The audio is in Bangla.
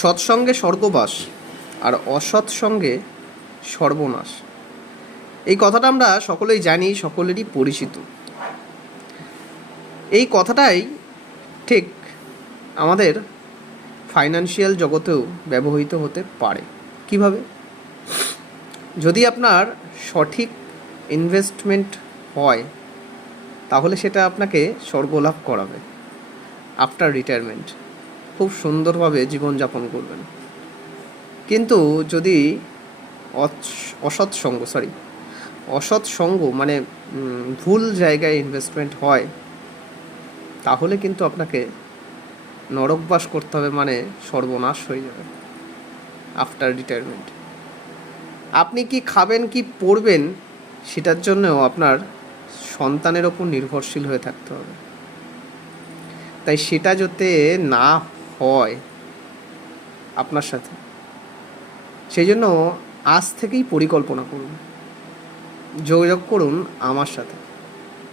সৎসঙ্গে স্বর্গবাস আর অসৎ সঙ্গে সর্বনাশ। এই কথাটা আমরা সকলেই জানি, সকলেরই পরিচিত। এই কথাটাই ঠিক আমাদের ফাইন্যান্সিয়াল জগতেও ব্যবহৃত হতে পারে। কিভাবে? যদি আপনার সঠিক ইনভেস্টমেন্ট হয় তাহলে সেটা আপনাকে স্বর্গলাভ করাবে। আফটার রিটায়ারমেন্ট খুব সুন্দরভাবে জীবনযাপন করবেন। কিন্তু যদি অসৎ সঙ্গ মানে ভুল জায়গায় ইনভেস্টমেন্ট হয় তাহলে কিন্তু আপনাকে নরকবাস করতে হবে, মানে সর্বনাশ হয়ে যাবে আফটার রিটায়ারমেন্ট। আপনি কি খাবেন, কি পরবেন, সেটার জন্যও আপনার সন্তানের ওপর নির্ভরশীল হয়ে থাকতে হবে। তাই সেটা যাতে না হয় আপনার সাথে, সেই জন্য আজ থেকেই পরিকল্পনা করুন, যোগাযোগ করুন আমার সাথে।